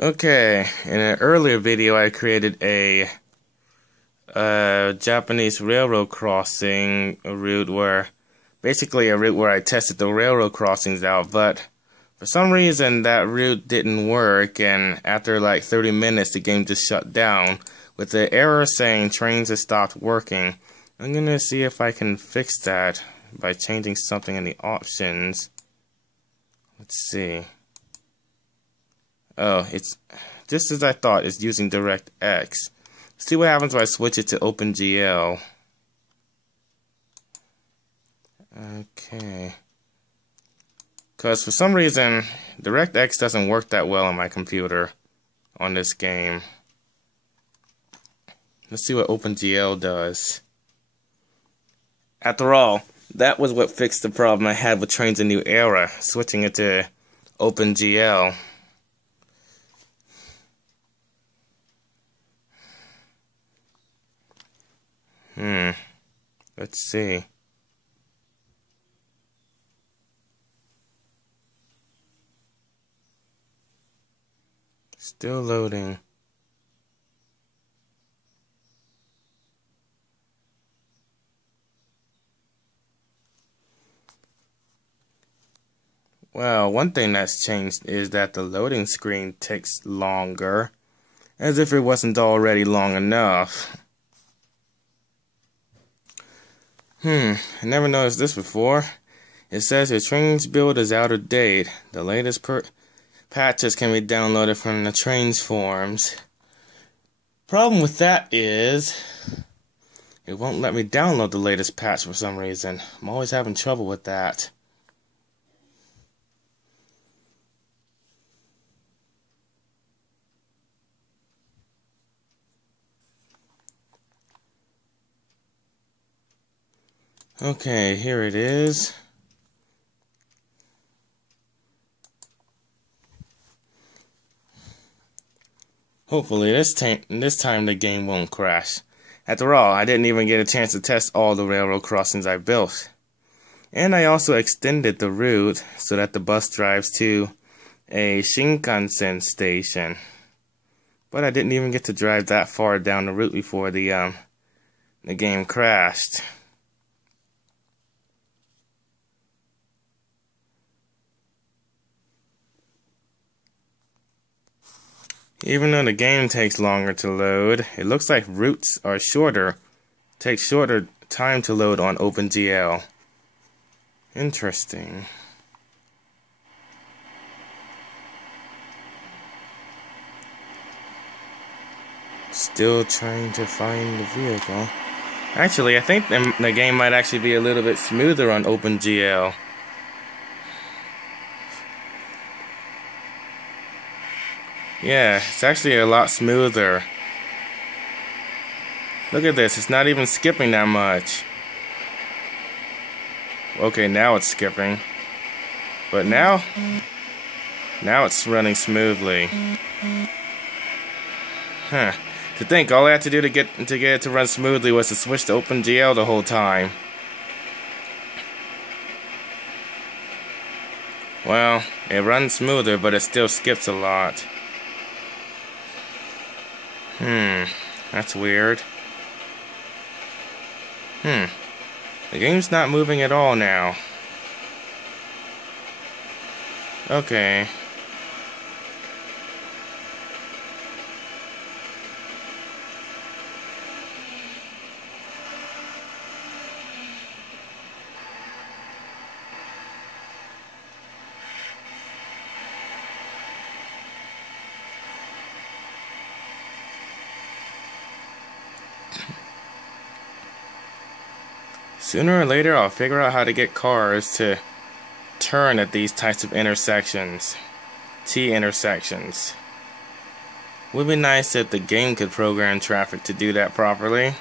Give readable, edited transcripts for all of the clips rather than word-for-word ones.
Okay, in an earlier video I created a Japanese railroad crossing route where I tested the railroad crossings out, but for some reason that route didn't work, and after like 30 minutes the game just shut down with the error saying Trainz has stopped working. I'm gonna see if I can fix that by changing something in the options. Let's see. Oh, it's just as I thought, it's using DirectX. See what happens when I switch it to OpenGL. Okay. Because for some reason, DirectX doesn't work that well on my computer on this game. Let's see what OpenGL does. After all, that was what fixed the problem I had with Trainz: A New Era, switching it to OpenGL. Let's see. Still loading. Well, one thing that's changed is that the loading screen takes longer, as if it wasn't already long enough. I never noticed this before. It says your Trainz build is out of date. The latest patches can be downloaded from the Trainz forums. Problem with that is, it won't let me download the latest patch for some reason. I'm always having trouble with that. Okay, here it is. Hopefully this time the game won't crash. After all, I didn't even get a chance to test all the railroad crossings I built. And I also extended the route so that the bus drives to a Shinkansen station. But I didn't even get to drive that far down the route before the game crashed. Even though the game takes longer to load, it looks like routes are shorter. Takes shorter time to load on OpenGL. Interesting. Still trying to find the vehicle. Actually, I think the game might actually be a little bit smoother on OpenGL. Yeah, it's actually a lot smoother. Look at this, it's not even skipping that much. Okay, now it's skipping. But now it's running smoothly. Huh. To think, all I had to do to get it to run smoothly was to switch to OpenGL the whole time. Well, it runs smoother, but it still skips a lot. That's weird. The game's not moving at all now. Okay. Sooner or later, I'll figure out how to get cars to turn at these types of intersections. T-intersections. Would be nice if the game could program traffic to do that properly.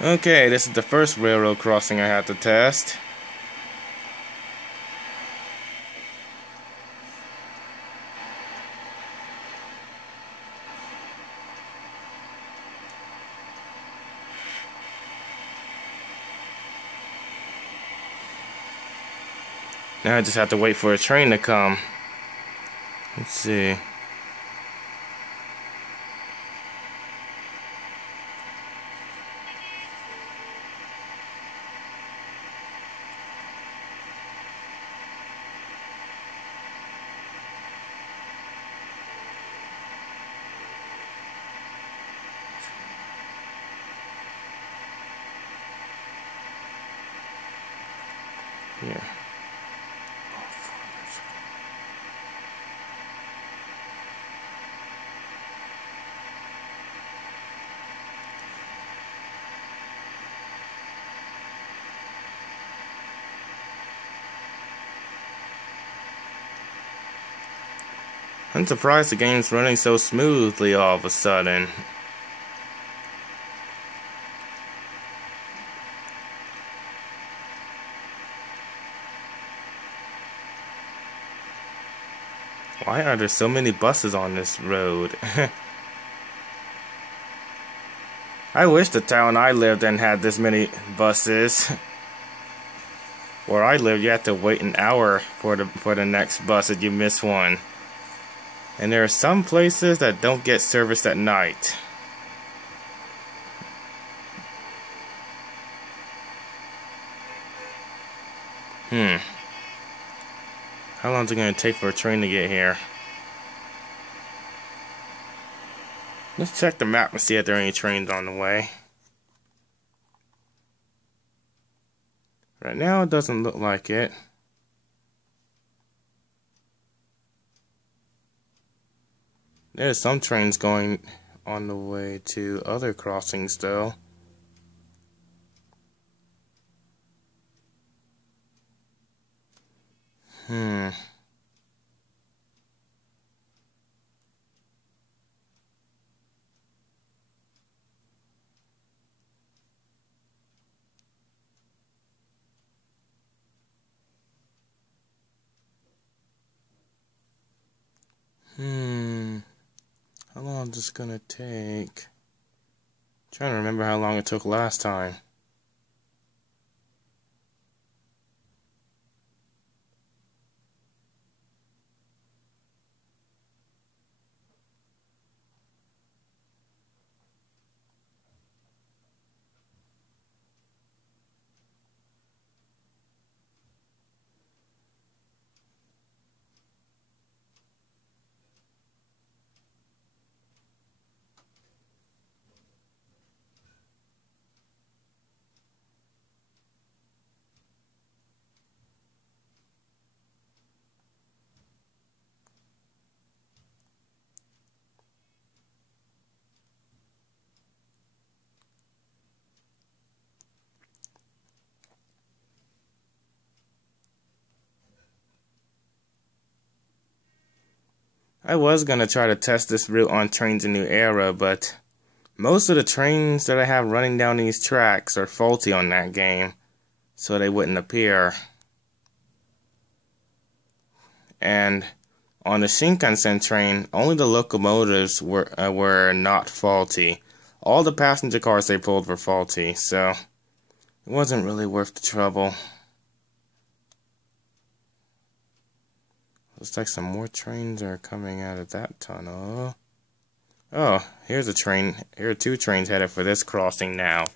Okay, this is the first railroad crossing I have to test. Now I just have to wait for a train to come. Let's see. Here. I'm surprised the game's running so smoothly all of a sudden. Why are there so many buses on this road? I wish the town I lived in had this many buses. Where I live, you have to wait an hour for the next bus if you miss one. And there are some places that don't get service at night. How long is it going to take for a train to get here? Let's check the map and see if there are any trains on the way. Right now, it doesn't look like it. There's some trains going on the way to other crossings, though. How long is this gonna take? I'm trying to remember how long it took last time. I was gonna try to test this route on Trainz: A New Era, but most of the trains that I have running down these tracks are faulty on that game, so they wouldn't appear. And on the Shinkansen train, only the locomotives were not faulty. All the passenger cars they pulled were faulty, so it wasn't really worth the trouble. Looks like some more trains are coming out of that tunnel. Oh, here's a train. Here are two trains headed for this crossing now.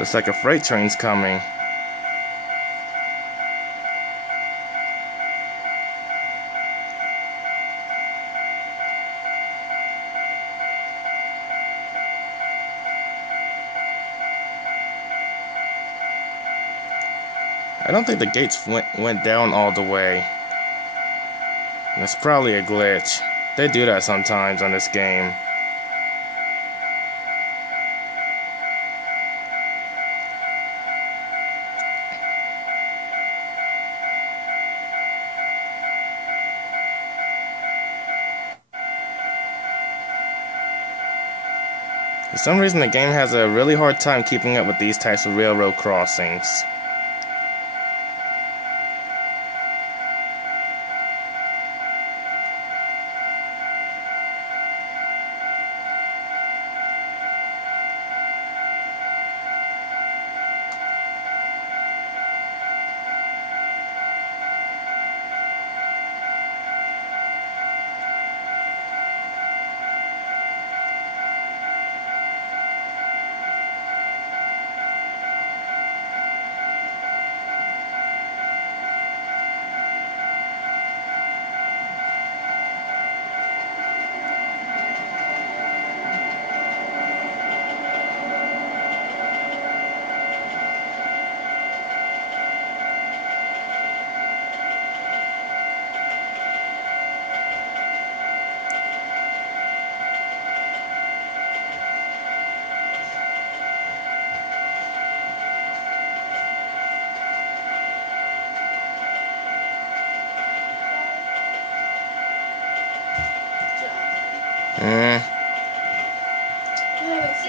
Looks like a freight train's coming. I don't think the gates went down all the way. That's probably a glitch. They do that sometimes on this game. For some reason, the game has a really hard time keeping up with these types of railroad crossings.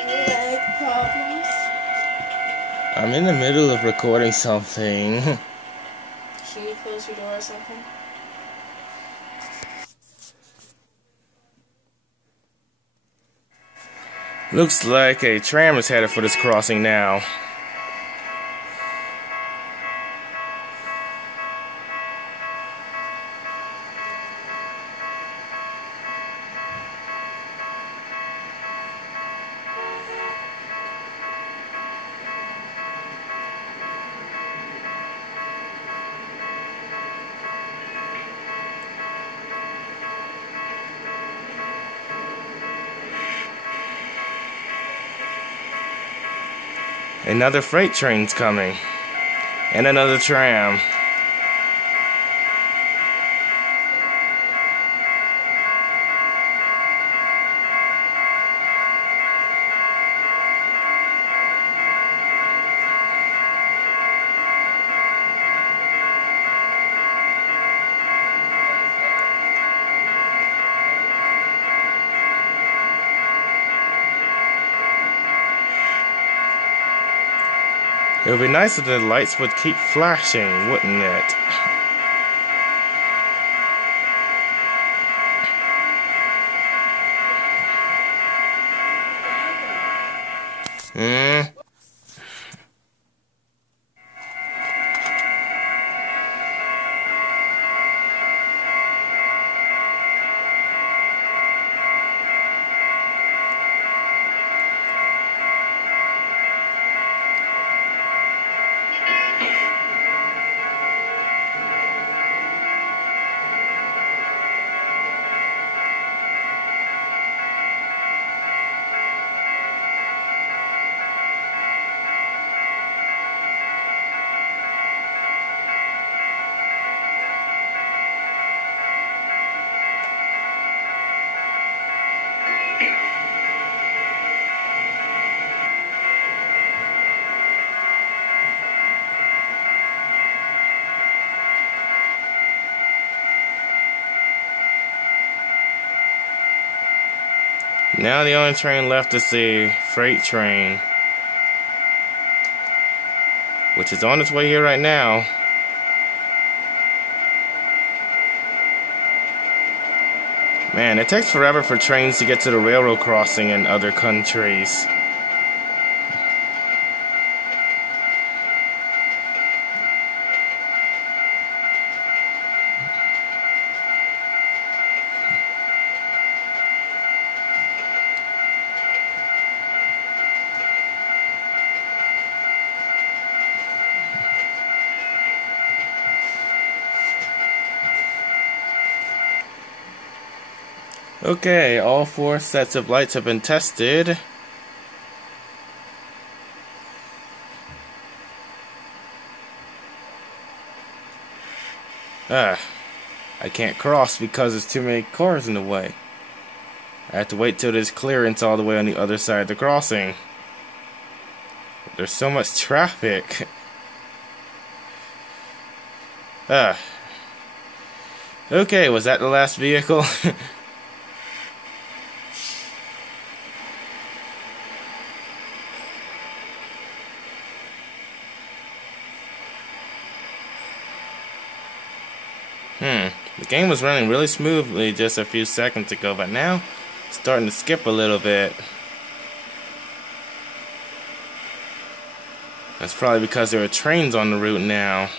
Leg problems. I'm in the middle of recording something. Should you close your door or something? Looks like a tram is headed for this crossing now. Another freight train's coming. And another tram. It would be nice if the lights would keep flashing, wouldn't it? Now the only train left is the freight train, which is on its way here right now. Man, it takes forever for trains to get to the railroad crossing in other countries. Okay, all 4 sets of lights have been tested. I can't cross because there's too many cars in the way. I have to wait till there's clearance all the way on the other side of the crossing. There's so much traffic. Okay, was that the last vehicle? The game was running really smoothly just a few seconds ago, but now it's starting to skip a little bit. That's probably because there are trains on the route now.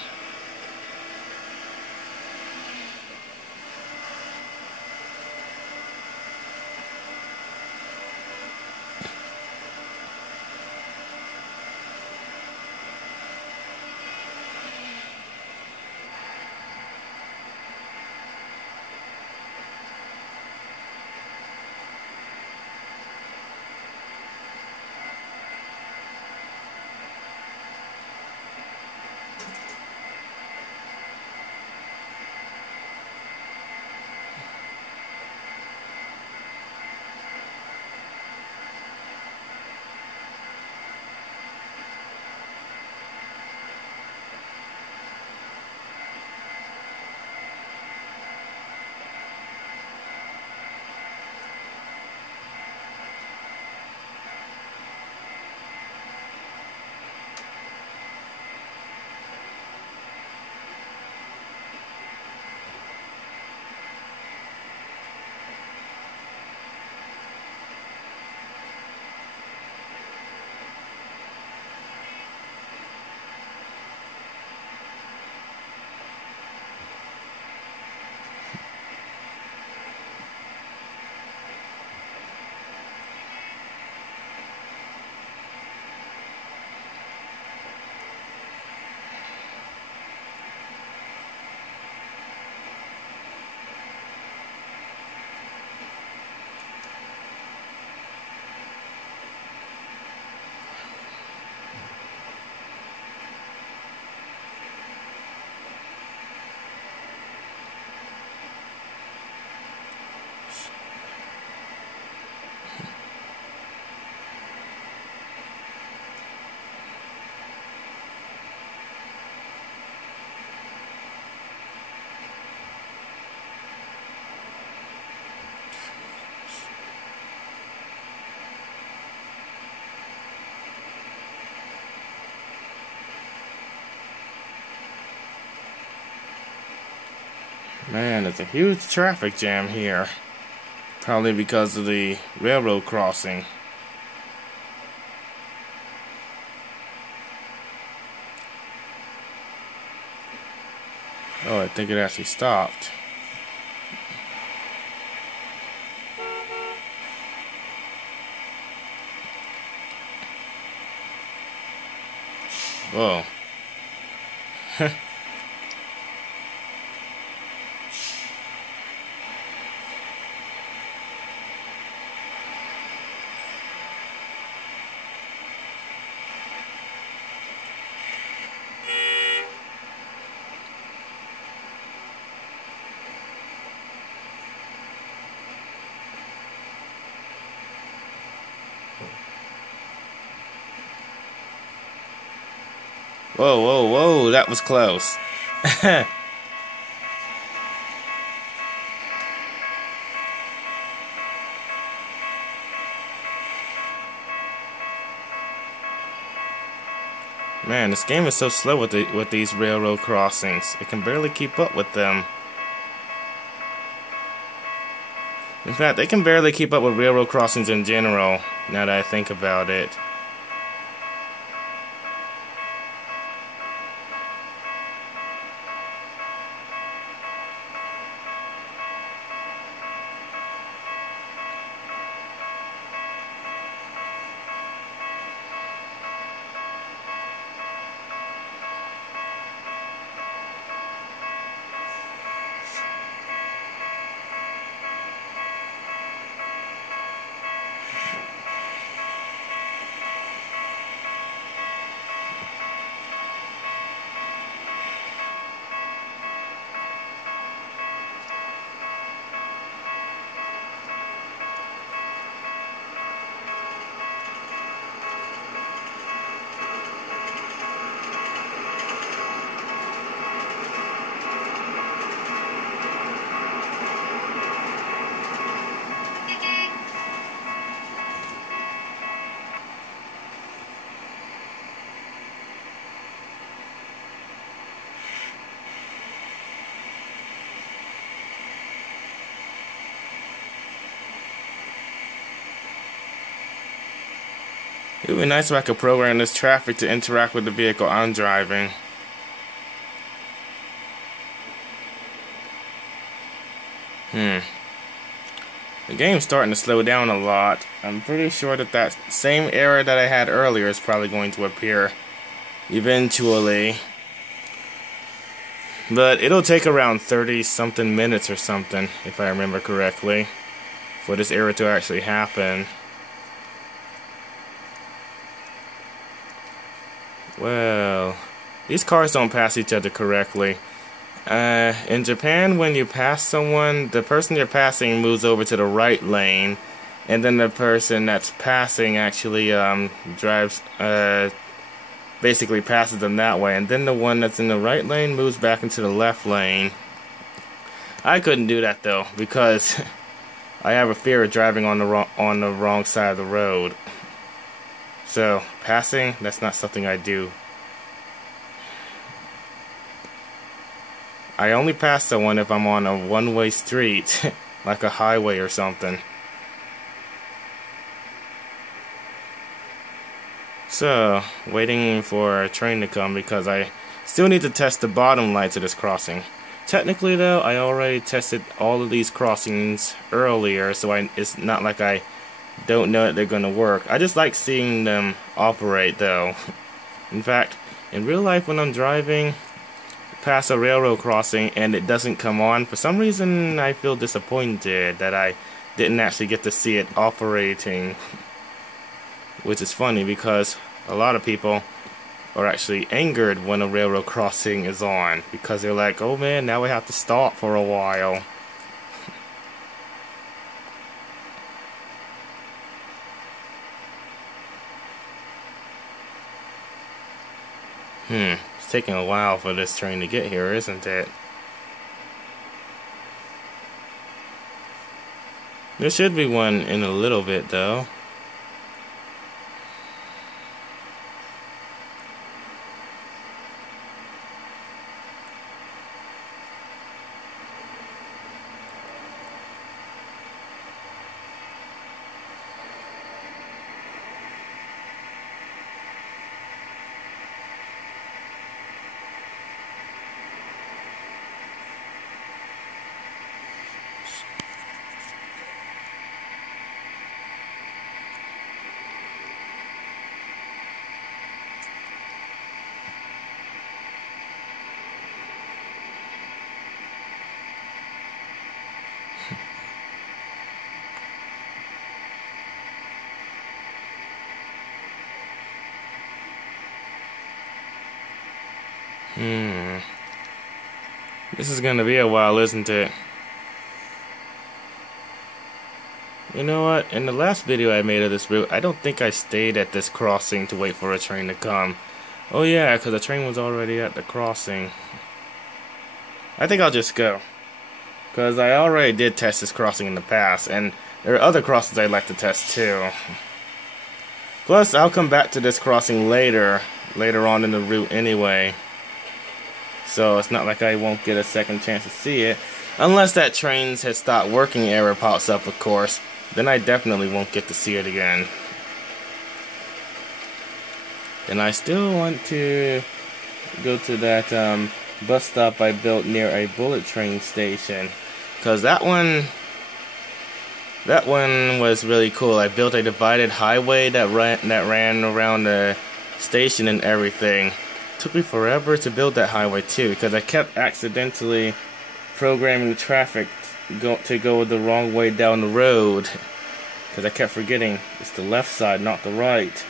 Man, there's a huge traffic jam here. Probably because of the railroad crossing. Oh, I think it actually stopped. Whoa. Whoa, whoa, whoa, that was close. Man, this game is so slow with these railroad crossings. It can barely keep up with them. In fact, they can barely keep up with railroad crossings in general, now that I think about it. It would be nice if I could program this traffic to interact with the vehicle I'm driving. The game's starting to slow down a lot. I'm pretty sure that that same error that I had earlier is probably going to appear eventually. But it'll take around 30-something minutes or something, if I remember correctly, for this error to actually happen. Well, these cars don't pass each other correctly. In Japan, when you pass someone, the person you're passing moves over to the right lane, and then the person that's passing actually drives, basically passes them that way, and then the one that's in the right lane moves back into the left lane. I couldn't do that though, because I have a fear of driving on the wrong side of the road. So passing, that's not something I do. I only pass someone if I'm on a one-way street, like a highway or something. So, waiting for a train to come because I still need to test the bottom lights of this crossing. Technically though, I already tested all of these crossings earlier, so it's not like I don't know that they're going to work. I just like seeing them operate though. In fact, in real life when I'm driving past a railroad crossing and it doesn't come on, for some reason I feel disappointed that I didn't actually get to see it operating. Which is funny because a lot of people are actually angered when a railroad crossing is on, because they're like, oh man, now we have to stop for a while. It's taking a while for this train to get here, isn't it? There should be one in a little bit though. This is gonna be a while, isn't it? You know what? In the last video I made of this route, I don't think I stayed at this crossing to wait for a train to come. Oh yeah, because the train was already at the crossing. I think I'll just go, because I already did test this crossing in the past, and there are other crossings I'd like to test too. Plus, I'll come back to this crossing later on in the route anyway. So it's not like I won't get a second chance to see it. Unless that Trainz has stopped working error pops up, of course. Then I definitely won't get to see it again. And I still want to go to that bus stop I built near a bullet train station. Because that one was really cool. I built a divided highway that ran around the station and everything. Took me forever to build that highway too, because I kept accidentally programming traffic to go the wrong way down the road, because I kept forgetting it's the left side, not the right.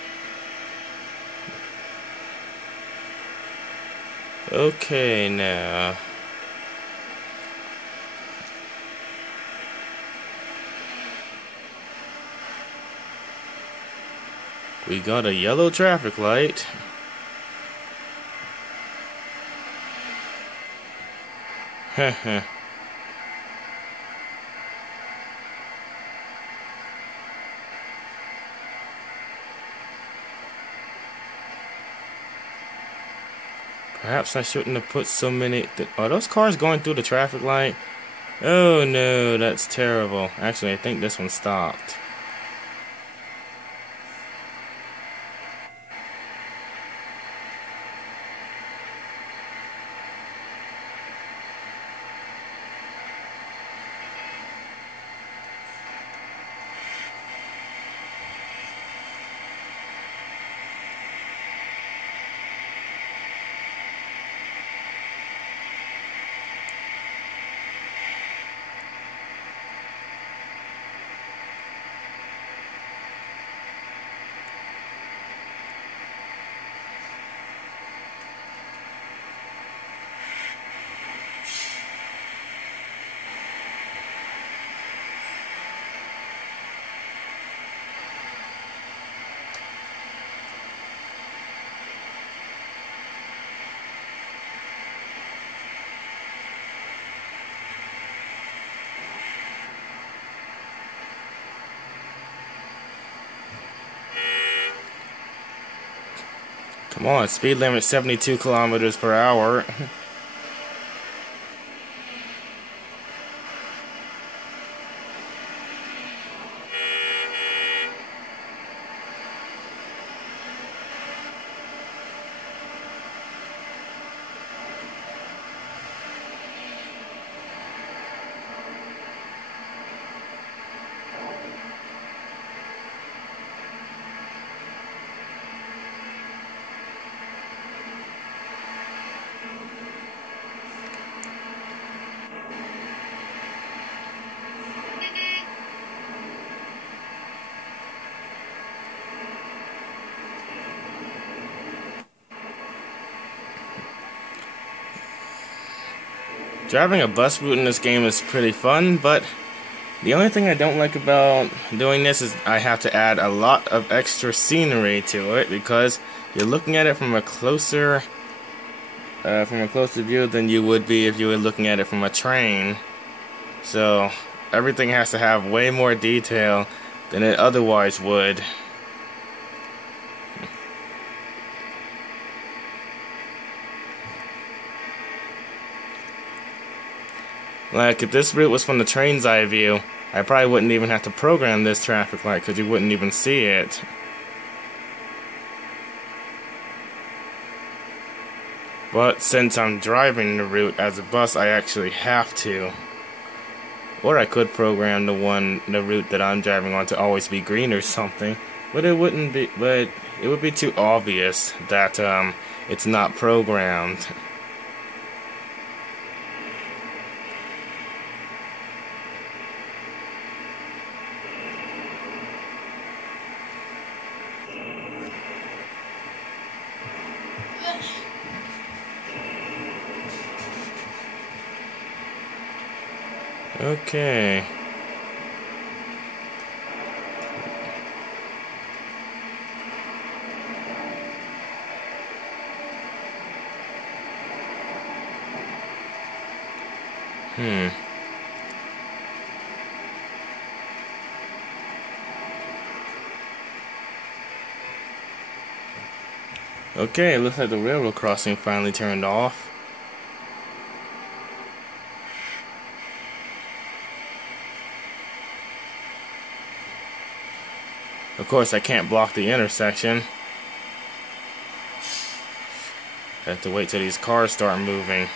Okay, now we got a yellow traffic light. Perhaps I shouldn't have put so many... Are those cars going through the traffic light? Oh no, that's terrible. Actually, I think this one stopped. Come on, speed limit 72 kilometers per hour. Driving a bus route in this game is pretty fun, but the only thing I don't like about doing this is I have to add a lot of extra scenery to it because you're looking at it from a closer view than you would be if you were looking at it from a train. So everything has to have way more detail than it otherwise would. Like, if this route was from the train's eye view, I probably wouldn't even have to program this traffic light because you wouldn't even see it. But since I'm driving the route as a bus, I actually have to. Or I could program the route that I'm driving on to always be green or something. But it wouldn't be. But it would be too obvious that it's not programmed. Okay. Okay, it looks like the railroad crossing finally turned off. Of course, I can't block the intersection. I have to wait till these cars start moving.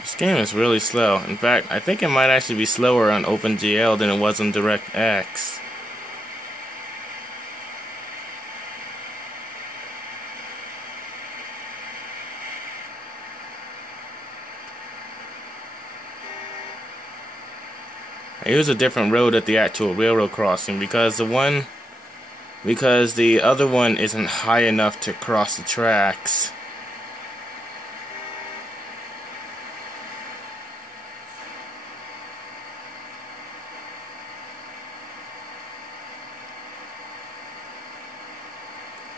This game is really slow. In fact, I think it might actually be slower on OpenGL than it was on DirectX. I use a different road at the actual railroad crossing because the other one isn't high enough to cross the tracks.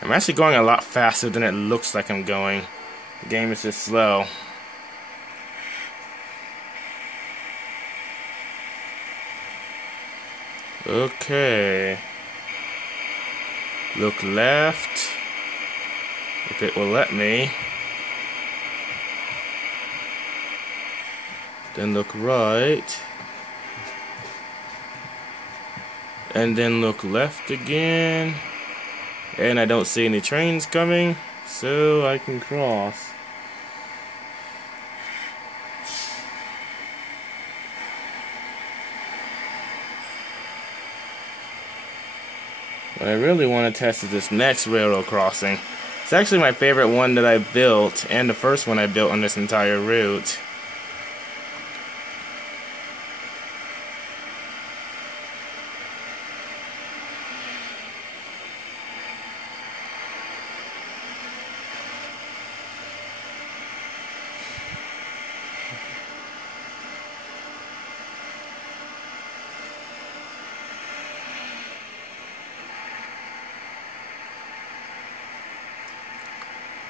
I'm actually going a lot faster than it looks like I'm going. The game is just slow. Okay. Look left. If it will let me. Then look right. And then look left again. And I don't see any trains coming, so I can cross. What I really want to test is this next railroad crossing. It's actually my favorite one that I built, and the first one I built on this entire route.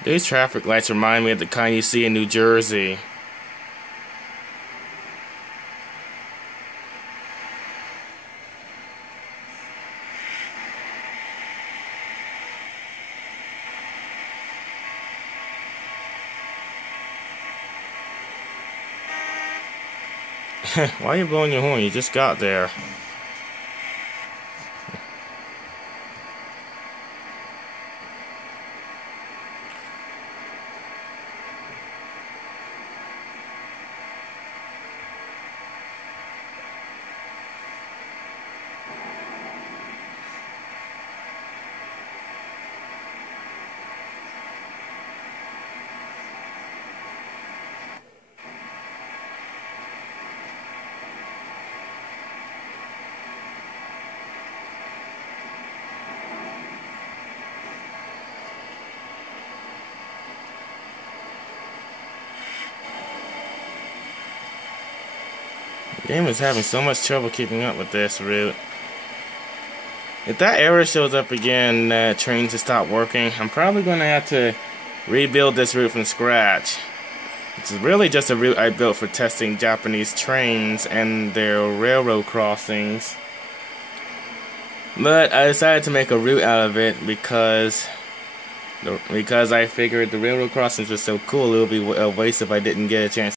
These traffic lights remind me of the kind you see in New Jersey. Why are you blowing your horn? You just got there. The game is having so much trouble keeping up with this route. If that error shows up again, Trainz to stop working, I'm probably going to have to rebuild this route from scratch. It's really just a route I built for testing Japanese trains and their railroad crossings. But I decided to make a route out of it because I figured the railroad crossings were so cool, it would be a waste if I didn't get a chance